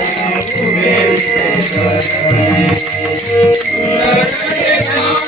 Thank you.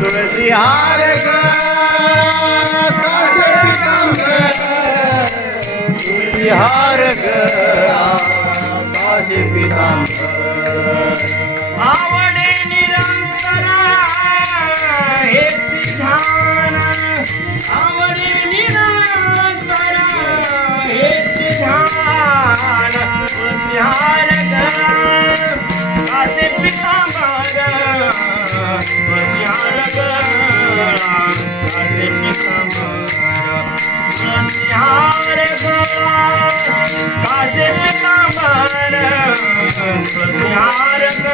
तुलसीहार तुळसी हार गास आवडे निरंतर हे विधान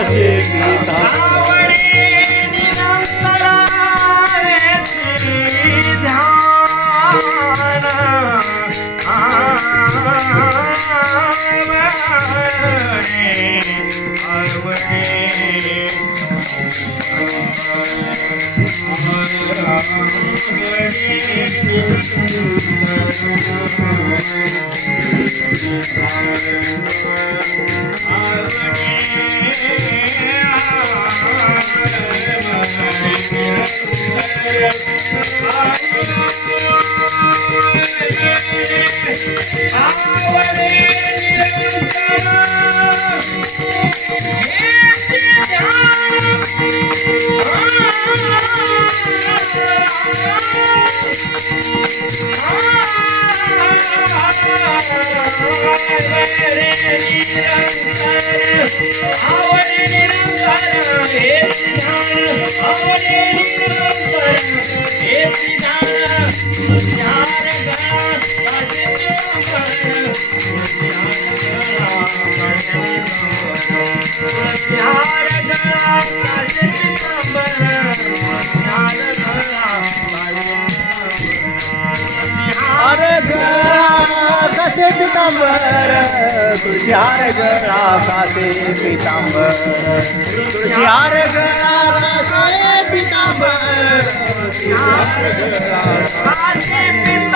Ajay Pita Oh, yeah. पितांबर तुझ्यार गळा कासे पितांबर. तुझ्यार गळा कासे पितांबर तुझ्यार गळा कासे पितांबर.